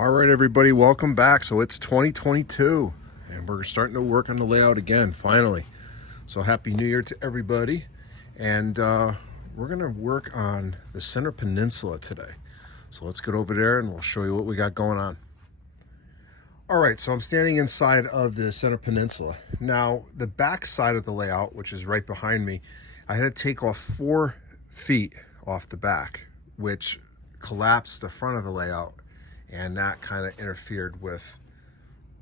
All right, everybody, welcome back. So it's 2022 and we're starting to work on the layout again, finally. So happy New Year to everybody. And we're gonna work on the center peninsula today. So let's get over there and we'll show you what we got going on. All right, so I'm standing inside of the center peninsula. Now, the back side of the layout, which is right behind me, I had to take off 4 feet off the back, which collapsed the front of the layout, and that kind of interfered with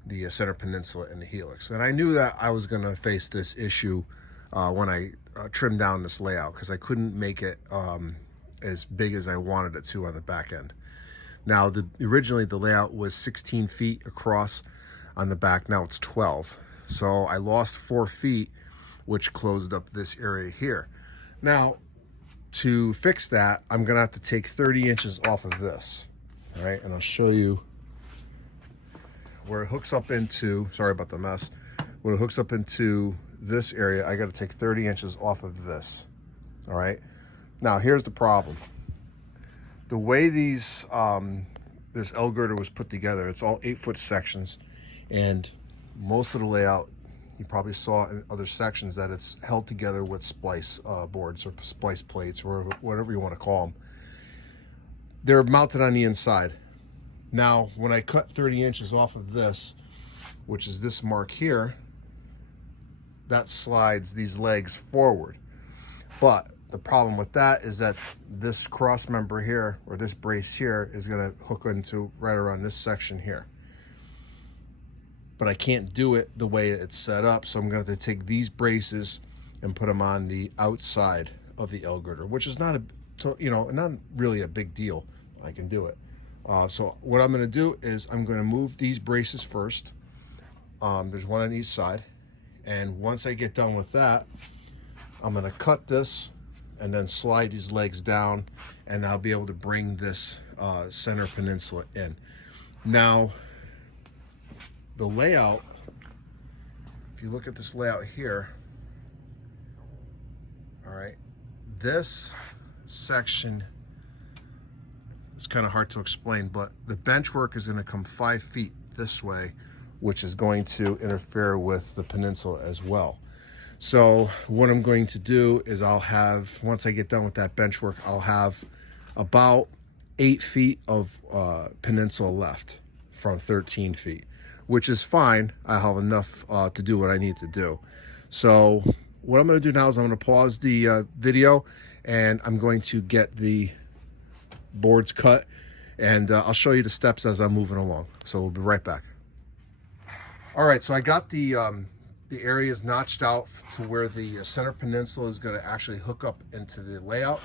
the center peninsula and the helix. And I knew that I was going to face this issue when I trimmed down this layout, because I couldn't make it as big as I wanted it to on the back end. Now, originally the layout was 16 feet across on the back. Now it's 12. So I lost 4 feet, which closed up this area here. Now, to fix that, I'm gonna have to take 30 inches off of this. All right, and I'll show you where it hooks up into, sorry about the mess, when it hooks up into this area, I gotta take 30 inches off of this. All right, now here's the problem. The way these this L-girder was put together, it's all 8-foot sections, and most of the layout, you probably saw in other sections, that it's held together with splice boards or splice plates or whatever you want to call them. They're mounted on the inside. Now, when I cut 30 inches off of this, which is this mark here, that slides these legs forward. But the problem with that is that this cross member here, or this brace here, is going to hook into right around this section here. But I can't do it the way it's set up, so I'm going to have to take these braces and put them on the outside of the L-girder, which is not not really a big deal. I can do it. So what I'm going to do is I'm going to move these braces first. There's one on each side, and once I get done with that, I'm going to cut this and then slide these legs down, and I'll be able to bring this center peninsula in. Now, the layout, if you look at this layout here, all right, this section is kind of hard to explain, but the bench work is going to come 5 feet this way, which is going to interfere with the peninsula as well. So what I'm going to do is I'll have, once I get done with that bench work, I'll have about 8 feet of peninsula left from 13 feet, which is fine. I have enough to do what I need to do. So what I'm going to do now is I'm going to pause the video, and I'm going to get the boards cut, and I'll show you the steps as I'm moving along. So we'll be right back. All right, so I got the areas notched out to where the center peninsula is going to actually hook up into the layout,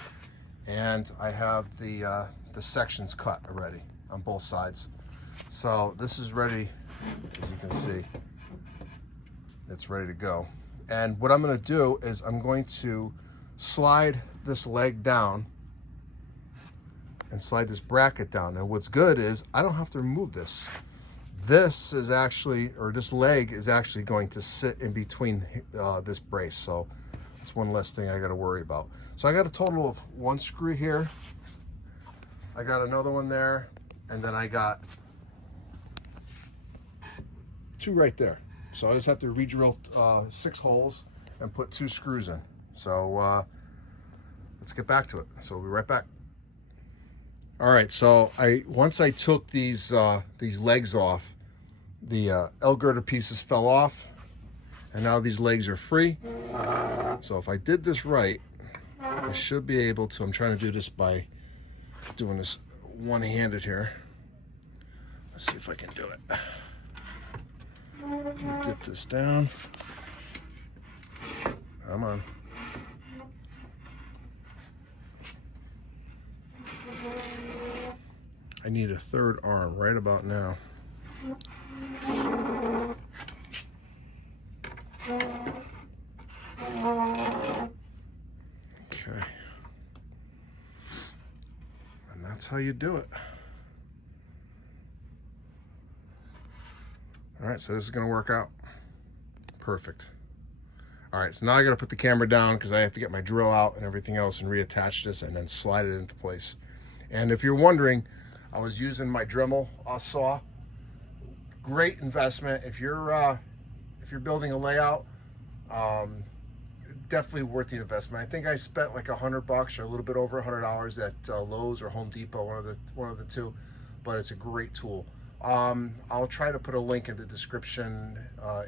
and I have the sections cut already on both sides. So this is ready, as you can see. It's ready to go. And what I'm going to do is I'm going to slide this leg down and slide this bracket down. And what's good is I don't have to remove this. This is actually, or this leg is actually going to sit in between this brace. So that's one less thing I got to worry about. So I got a total of 1 screw here. I got another one there, and then I got 2 right there. So I just have to re-drill 6 holes and put 2 screws in. So let's get back to it. So we'll be right back. All right, so once I took these legs off, the L-girder pieces fell off, and now these legs are free. So if I did this right, I should be able to, I'm trying to do this by doing this one-handed here. Let's see if I can do it. Dip this down. Come on. I need a 3rd arm right about now. Okay. And that's how you do it. All right, so this is going to work out. Perfect. All right, so now I got to put the camera down because I have to get my drill out and everything else and reattach this and then slide it into place. And if you're wondering, I was using my Dremel saw. Great investment if you're building a layout. Definitely worth the investment. I think I spent like $100 or a little bit over $100 at Lowe's or Home Depot, one of the two, but it's a great tool. I'll try to put a link in the description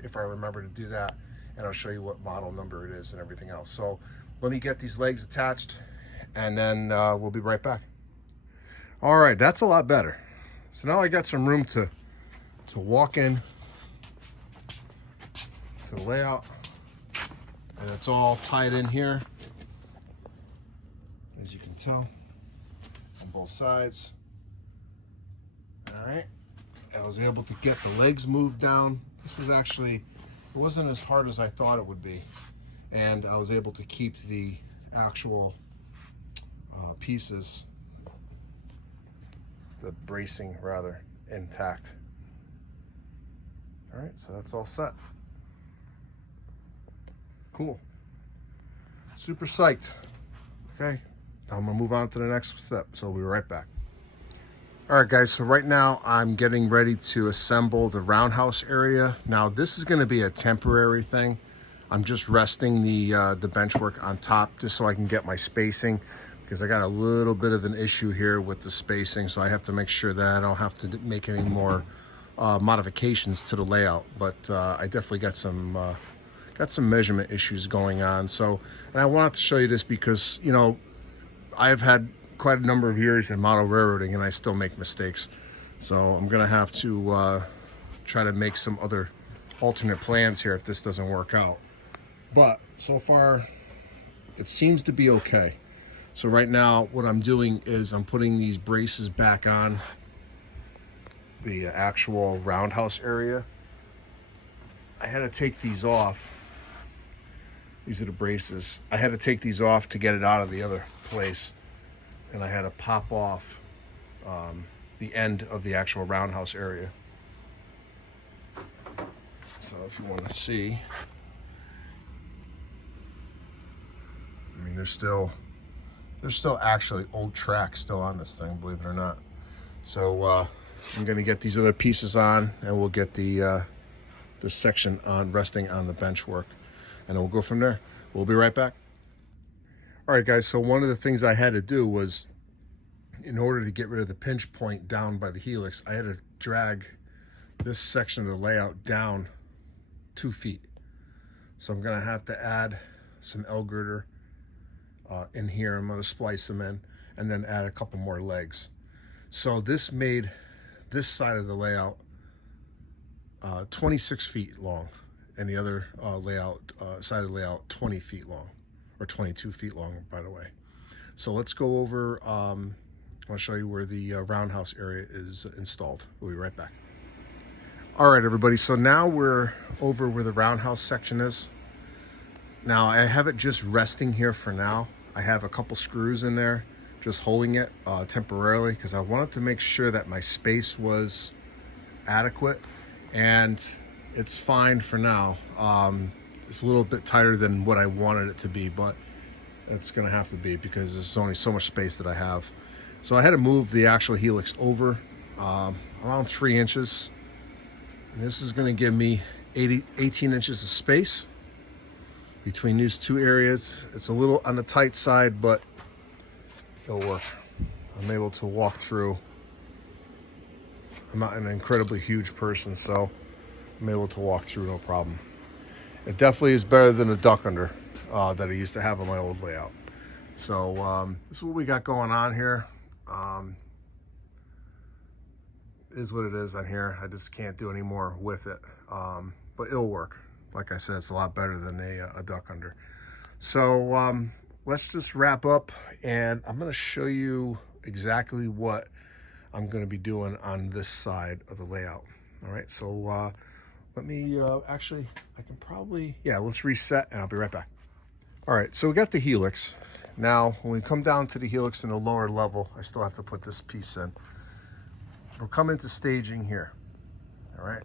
if I remember to do that, and I'll show you what model number it is and everything else. So let me get these legs attached, and then we'll be right back. All right, that's a lot better. So now I got some room to walk in to the layout, and it's all tied in here, as you can tell, on both sides. All right, I was able to get the legs moved down. This was actually, it wasn't as hard as I thought it would be, and I was able to keep the actual pieces, the bracing rather, intact. All right, so that's all set. Cool. Super psyched. Okay, now I'm gonna move on to the next step, so we'll be right back. All right, guys, so right now I'm getting ready to assemble the roundhouse area. Now, this is gonna be a temporary thing. I'm just resting the bench work on top just so I can get my spacing, because I got a little bit of an issue here with the spacing, so I have to make sure that I don't have to make any more modifications to the layout. But I definitely got some measurement issues going on. So, and I wanted to show you this because, you know, I've had quite a number of years in model railroading and I still make mistakes. So I'm gonna have to try to make some other alternate plans here if this doesn't work out. But so far, it seems to be okay. So right now, what I'm doing is I'm putting these braces back on the actual roundhouse area. I had to take these off. These are the braces. I had to take these off to get it out of the other place. And I had to pop off the end of the actual roundhouse area. So if you want to see, I mean, there's still actually old tracks still on this thing, believe it or not. So I'm gonna get these other pieces on, and we'll get the section on resting on the bench work, and then we'll go from there. We'll be right back. All right, guys, so one of the things I had to do was, in order to get rid of the pinch point down by the helix, I had to drag this section of the layout down 2 feet. So I'm gonna have to add some L-girder in here. I'm gonna splice them in and then add a couple more legs. So this made this side of the layout 26 feet long, and the other side of the layout 20 feet long, or 22 feet long, by the way. So let's go over, I'll show you where the roundhouse area is installed. We'll be right back. All right, everybody, so now we're over where the roundhouse section is. Now I have it just resting here for now. I have a couple screws in there just holding it temporarily, because I wanted to make sure that my space was adequate, and it's fine for now. It's a little bit tighter than what I wanted it to be, but it's gonna have to be because there's only so much space that I have. So I had to move the actual helix over around 3 inches. And this is gonna give me 18 inches of space between these two areas. It's a little on the tight side, but it'll work. I'm able to walk through. I'm not an incredibly huge person, so I'm able to walk through no problem. It definitely is better than the duck under that I used to have on my old layout. So this is what we got going on here. Is what it is on here. I just can't do any more with it, but it'll work. Like I said, it's a lot better than a duck under. So let's just wrap up, and I'm going to show you exactly what I'm going to be doing on this side of the layout. All right, so let me actually, I can probably, yeah, let's reset and I'll be right back. All right, so we got the helix. Now, when we come down to the helix in the lower level, I still have to put this piece in. We're coming to staging here. All right,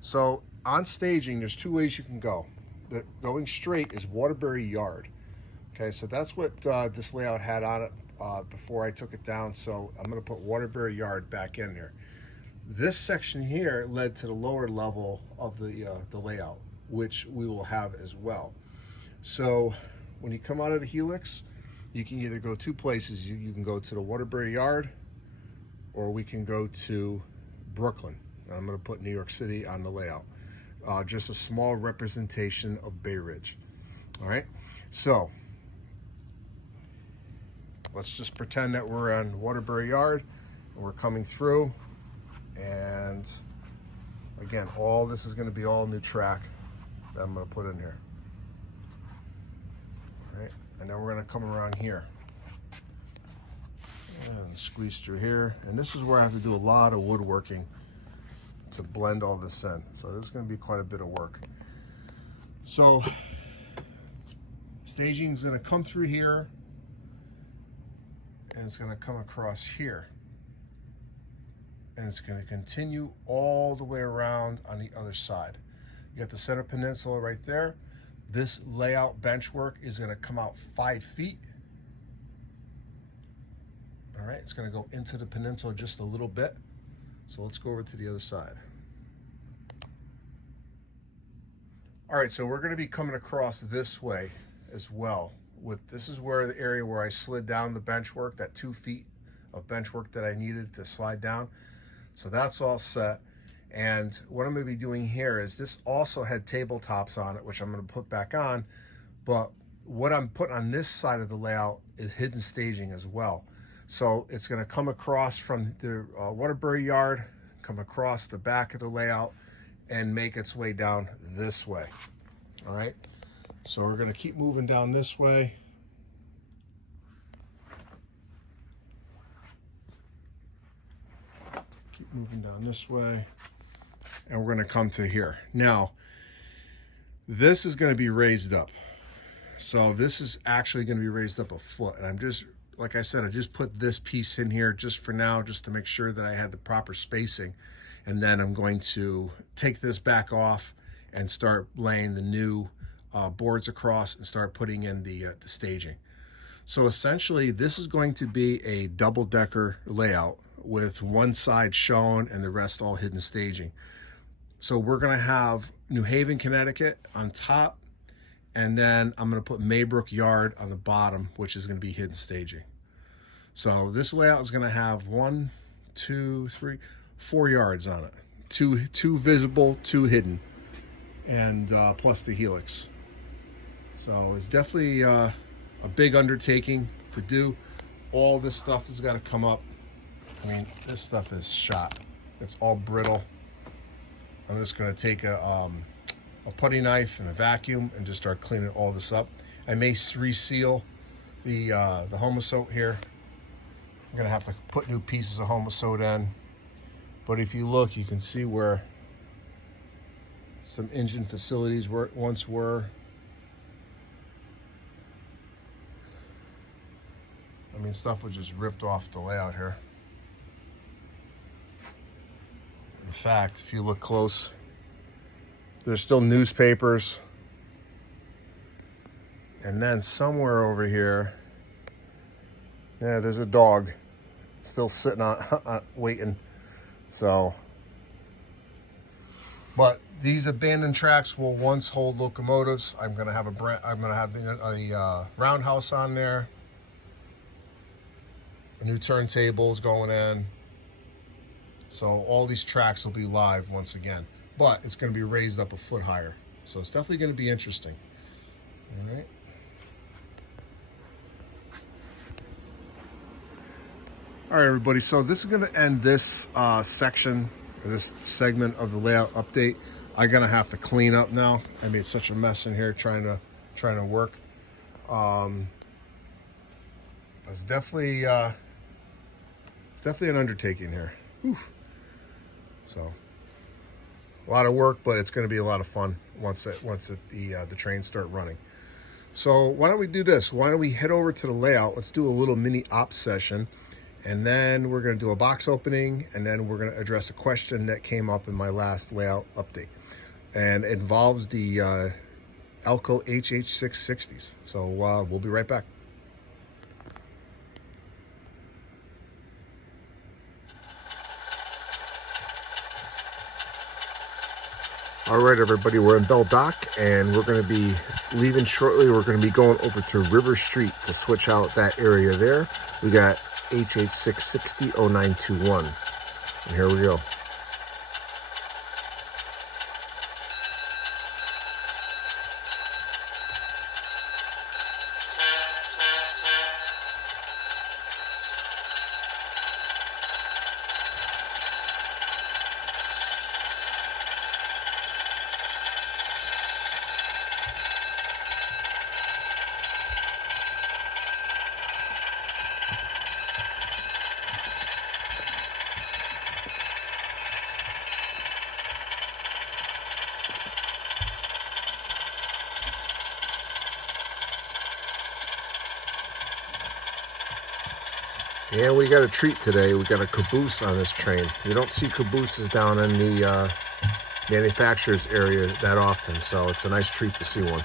so on staging, there's 2 ways you can go. Going straight is Waterbury Yard. Okay, so that's what this layout had on it before I took it down, so I'm going to put Waterbury Yard back in there. This section here led to the lower level of the layout, which we will have as well. So when you come out of the Helix, you can either go two places. You can go to the Waterbury Yard, or we can go to Brooklyn. And I'm going to put New York City on the layout. Just a small representation of Bay Ridge. All right, so let's just pretend that we're on Waterbury Yard and we're coming through. And again, all this is going to be all new track that I'm going to put in here. All right, and then we're going to come around here and squeeze through here. And this is where I have to do a lot of woodworking to blend all this in. So this is going to be quite a bit of work. So staging is going to come through here, and it's going to come across here. And it's going to continue all the way around on the other side. You got the center peninsula right there. This layout bench work is going to come out 5 feet. All right, it's going to go into the peninsula just a little bit. So let's go over to the other side. All right, so we're going to be coming across this way as well. This is where the area where I slid down the bench work, that 2 feet of bench work that I needed to slide down. So that's all set. And what I'm going to be doing here is this also had tabletops on it, which I'm going to put back on. But what I'm putting on this side of the layout is hidden staging as well. So it's going to come across from the Waterbury Yard, come across the back of the layout, and make its way down this way. All right. So we're going to keep moving down this way. Keep moving down this way, and we're going to come to here. Now, this is going to be raised up. So this is actually going to be raised up a foot. And I'm just, like I said, I just put this piece in here just for now, just to make sure that I had the proper spacing. And then I'm going to take this back off and start laying the new boards across and start putting in the staging. So essentially, this is going to be a double-decker layout with one side shown and the rest all hidden staging. So we're going to have New Haven, Connecticut on top, and then I'm going to put Maybrook Yard on the bottom, which is going to be hidden staging. So this layout is going to have 1, 2, 3, 4 yards on it. Two visible, 2 hidden, and plus the Helix. So it's definitely a big undertaking to do. All this stuff has got to come up. I mean, this stuff is shot. It's all brittle. I'm just going to take a putty knife and a vacuum and just start cleaning all this up. I may reseal the Homosote here. I'm going to have to put new pieces of Homosote in. But if you look, you can see where some engine facilities once were. I mean, stuff was just ripped off the layout here. In fact, if you look close, there's still newspapers. And then somewhere over here, yeah, there's a dog still sitting on waiting. So, but these abandoned tracks will once hold locomotives. I'm gonna have a Roundhouse on there. New turntables going in. So all these tracks will be live once again, but it's going to be raised up a foot higher. So it's definitely going to be interesting. All right. All right, everybody. So this is going to end this section, or this segment of the layout update. I'm going to have to clean up now. I made such a mess in here trying to work. It's definitely an undertaking here. Whew. So a lot of work, but it's going to be a lot of fun once the trains start running. So why don't we do this? Why don't we head over to the layout? Let's do a little mini op session, and then we're going to do a box opening, and then we're going to address a question that came up in my last layout update, and it involves the Elco HH660s. So we'll be right back. All right, everybody, we're in Bell Dock, and we're going to be leaving shortly. We're going to be going over to River Street to switch out that area there. We got HH6600921, and here we go. And we got a treat today. We got a caboose on this train. You don't see cabooses down in the manufacturer's area that often, so it's a nice treat to see one.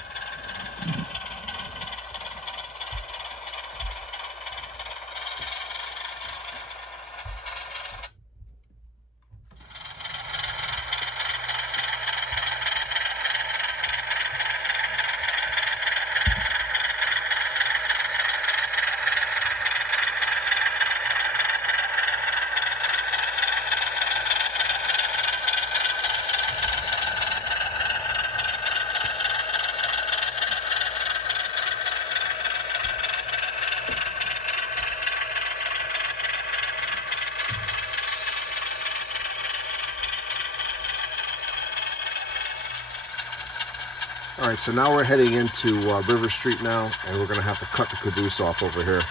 All right, so now we're heading into River Street now, and we're going to have to cut the caboose off over here.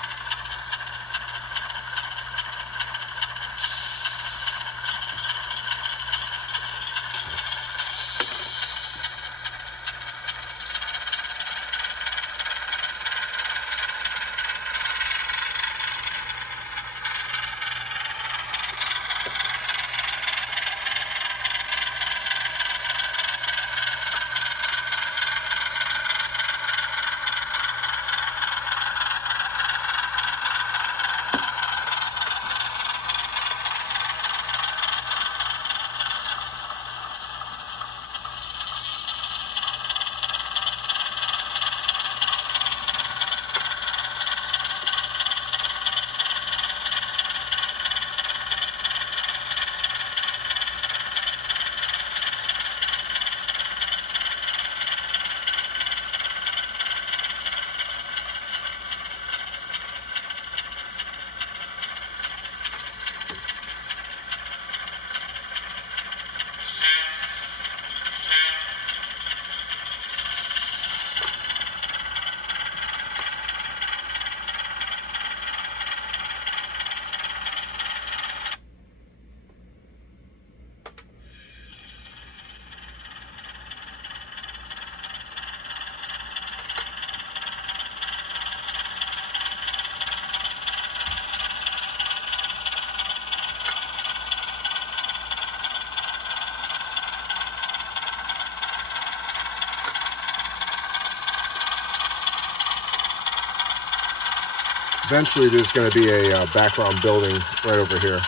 Eventually, there's going to be a background building right over here.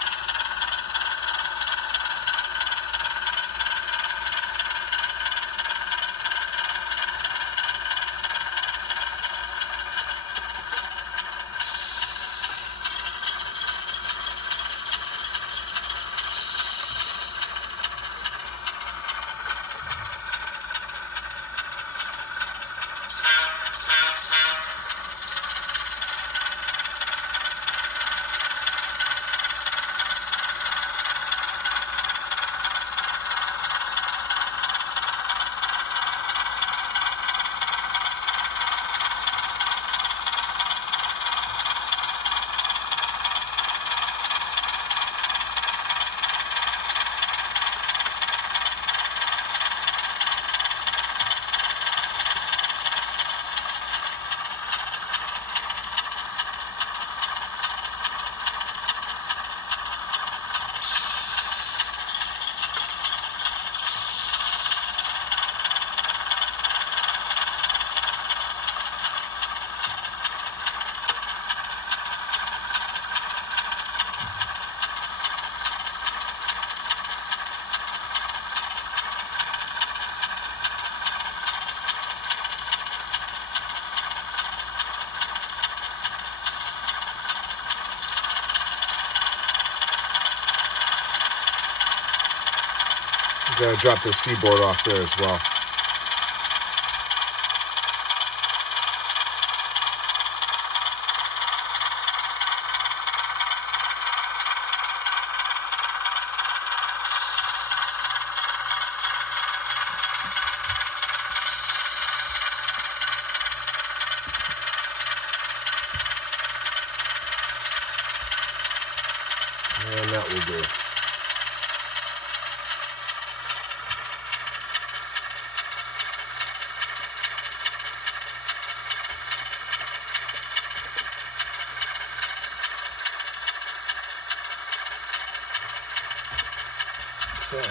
Gonna drop the seaboard off there as well. And that will do. Okay.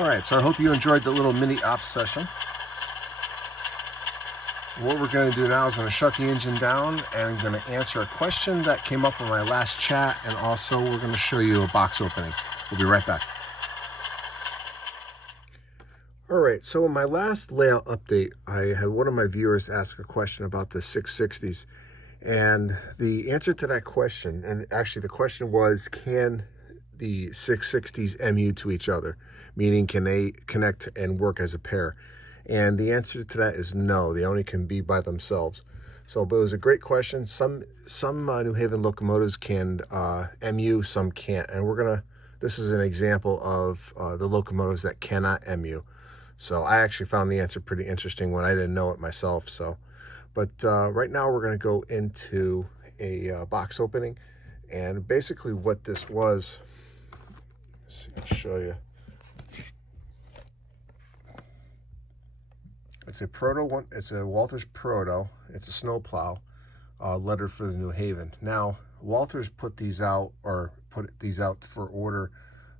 All right, so I hope you enjoyed the little mini op session. What we're going to do now is going to shut the engine down and I'm going to answer a question that came up in my last chat, and also we're going to show you a box opening. We'll be right back. All right, so in my last layout update, I had one of my viewers ask a question about the 660s, and the answer to that question, and actually the question was, can the 660s MU to each other? Meaning, can they connect and work as a pair? And the answer to that is no, they only can be by themselves. So, but it was a great question. Some New Haven locomotives can MU, some can't. And this is an example of the locomotives that cannot MU. So I actually found the answer pretty interesting when I didn't know it myself. So, but right now we're gonna go into a box opening. And basically what this was, let's see, I'll show you. It's a Proto one. It's a Walters Proto. It's a snowplow, lettered for the New Haven. Now, Walters put these out for order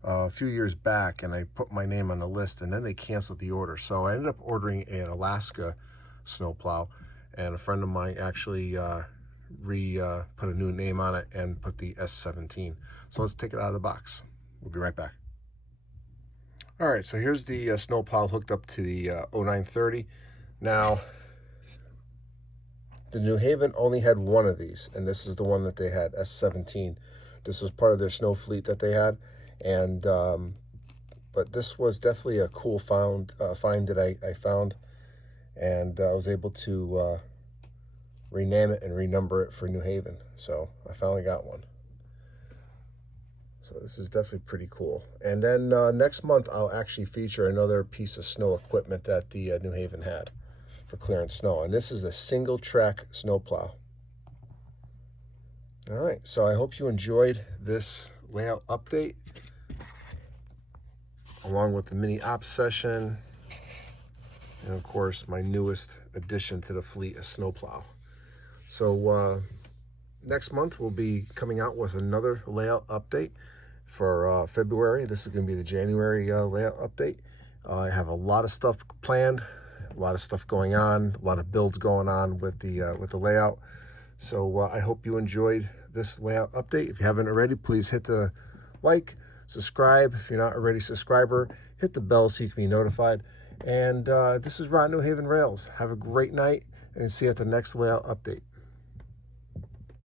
a few years back, and I put my name on the list, and then they canceled the order. So I ended up ordering an Alaska snowplow, and a friend of mine actually put a new name on it and put the S17. So let's take it out of the box. We'll be right back. All right, so here's the snowplow hooked up to the 0930. Now, the New Haven only had one of these, and this is the one that they had, S17. This was part of their snow fleet that they had, and but this was definitely a cool find that I found, and I was able to rename it and renumber it for New Haven. So I finally got one. So this is definitely pretty cool. And then next month, I'll actually feature another piece of snow equipment that the New Haven had for clearing snow. And this is a single track snowplow. All right, so I hope you enjoyed this layout update, along with the mini op session, and of course, my newest addition to the fleet, a snowplow. So next month, we'll be coming out with another layout update for February. This is going to be the January layout update. I have a lot of stuff planned, a lot of stuff going on, a lot of builds going on with the layout. So I hope you enjoyed this layout update. If you haven't already, please hit the like, subscribe. If you're not already a subscriber, hit the bell so you can be notified. And this is Ron New Haven Rails. Have a great night, and see you at the next layout update.